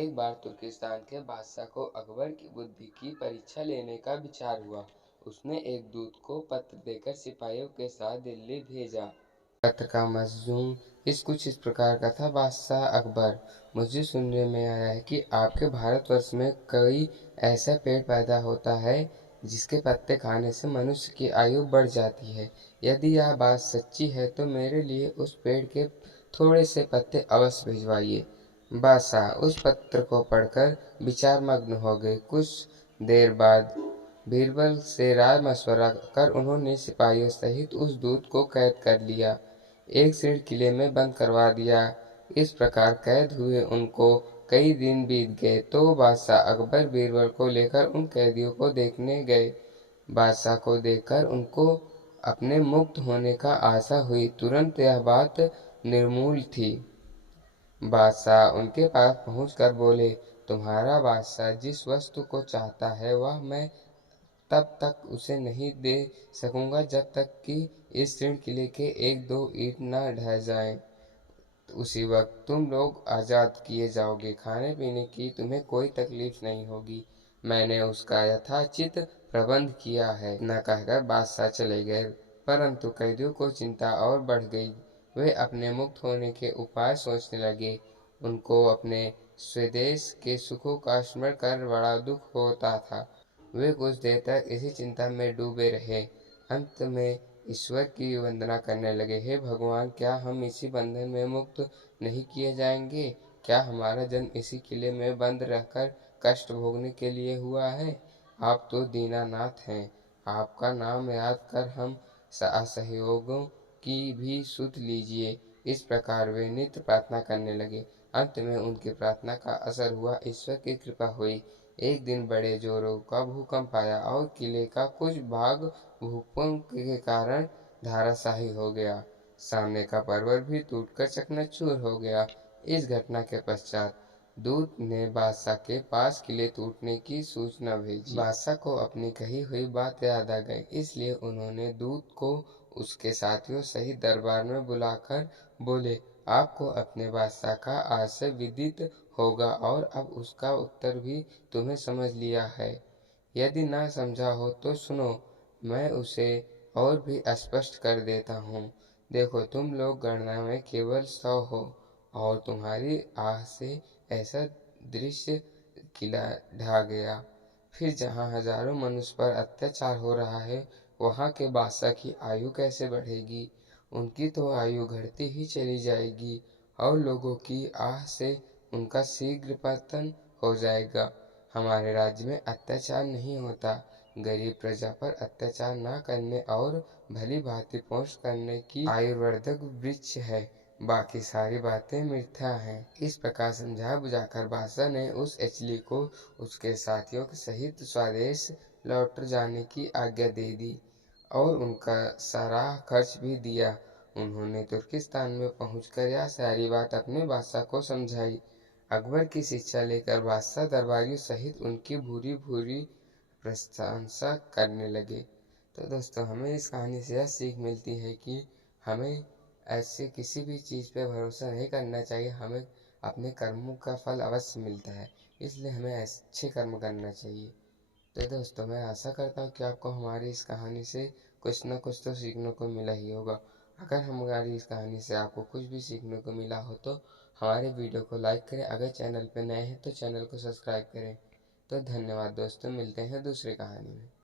एक बार तुर्किस्तान के बादशाह को अकबर की बुद्धि की परीक्षा लेने का विचार हुआ। उसने एक दूत को पत्र देकर सिपाहियों के साथ दिल्ली भेजा। पत्र का मजमून कुछ इस प्रकार का था। बादशाह अकबर, मुझे सुनने में आया है कि आपके भारतवर्ष में कोई ऐसा पेड़ पैदा होता है जिसके पत्ते खाने से मनुष्य की आयु बढ़ जाती है। यदि यह बात सच्ची है तो मेरे लिए उस पेड़ के थोड़े से पत्ते अवश्य भिजवाइए। बादशाह उस पत्र को पढ़कर विचार मग्न हो गए। कुछ देर बाद बीरबल से राय मशवरा कर उन्होंने सिपाहियों सहित उस दूत को कैद कर लिया, एक सीढ़ किले में बंद करवा दिया। इस प्रकार कैद हुए उनको कई दिन बीत गए तो बादशाह अकबर बीरबल को लेकर उन कैदियों को देखने गए। बादशाह को देखकर उनको अपने मुक्त होने का आशा हुई। तुरंत यह बात निर्मूल थी। बादशाह उनके पास पहुंचकर बोले, तुम्हारा बादशाह जिस वस्तु को चाहता है वह मैं तब तक उसे नहीं दे सकूंगा जब तक कि इस ऋण किले के एक दो ईंट न ढह जाएं। उसी वक्त तुम लोग आजाद किए जाओगे। खाने पीने की तुम्हें कोई तकलीफ नहीं होगी। मैंने उसका यथाचित प्रबंध किया है। न कहकर बादशाह चले गए, परंतु कैदियों को चिंता और बढ़ गई। वे अपने मुक्त होने के उपाय सोचने लगे। उनको अपने स्वदेश के सुखों का स्मरण कर बड़ा दुख होता था। वे कुछ देर तक इसी चिंता में डूबे रहे। अंत में ईश्वर की वंदना करने लगे, हे भगवान, क्या हम इसी बंधन में मुक्त नहीं किए जाएंगे? क्या हमारा जन्म इसी किले में बंद रहकर कष्ट भोगने के लिए हुआ है? आप तो दीनानाथ हैं। आपका नाम याद कर हम असहयोगों की भी सुध लीजिए। इस प्रकार वे नित्य प्रार्थना करने लगे। अंत में उनकी प्रार्थना का असर हुआ। ईश्वर की कृपा हुई। एक दिन बड़े जोरों का भूकंप आया और किले का कुछ भाग भूकंप के कारण धराशायी हो गया। सामने का पर्वत भी टूटकर चकनाचूर हो गया। इस घटना के पश्चात दूत ने बादशाह के पास किले टूटने की सूचना भेजी। बादशाह को अपनी कही हुई बात याद आ गई, इसलिए उन्होंने दूत को उसके साथियों सहित दरबार में बुलाकर बोले, आपको अपने बादशाह का आशय विदित होगा और अब उसका उत्तर भी तुम्हें समझ लिया है। यदि ना समझा हो तो सुनो, मैं उसे और भी स्पष्ट कर देता हूँ। देखो, तुम लोग गणना में केवल 100 हो और तुम्हारी आह से ऐसा दृश्य किला ढह गया। फिर जहाँ हजारों मनुष्य पर अत्याचार हो रहा है, वहाँ के बादशाह की आयु कैसे बढ़ेगी? उनकी तो आयु घटती ही चली जाएगी और लोगों की आह से उनका शीघ्र पतन हो जाएगा। हमारे राज्य में अत्याचार नहीं होता। गरीब प्रजा पर अत्याचार न करने और भली भांति पोषण करने की आयुर्वर्धक वृक्ष है। बाकी सारी बातें मिथ्या हैं। इस प्रकार समझा बुझाकर बादशाह ने उस एचली को उसके साथियों के सहित स्वदेश लौट जाने की आज्ञा दे दी और उनका सारा खर्च भी दिया। उन्होंने तुर्किस्तान में पहुंचकर यह सारी बात अपने बादशाह को समझाई। अकबर की शिक्षा लेकर बादशाह दरबारियों सहित उनकी भूरी भूरी प्रशंसा करने लगे। तो दोस्तों, हमें इस कहानी से यह सीख मिलती है कि हमें ऐसे किसी भी चीज़ पे भरोसा नहीं करना चाहिए। हमें अपने कर्मों का फल अवश्य मिलता है, इसलिए हमें अच्छे कर्म करना चाहिए। तो दोस्तों, मैं आशा करता हूँ कि आपको हमारी इस कहानी से कुछ न कुछ तो सीखने को मिला ही होगा। अगर हमारी इस कहानी से आपको कुछ भी सीखने को मिला हो तो हमारे वीडियो को लाइक करें। अगर चैनल पर नए हैं तो चैनल को सब्सक्राइब करें। तो धन्यवाद दोस्तों, मिलते हैं दूसरी कहानी में।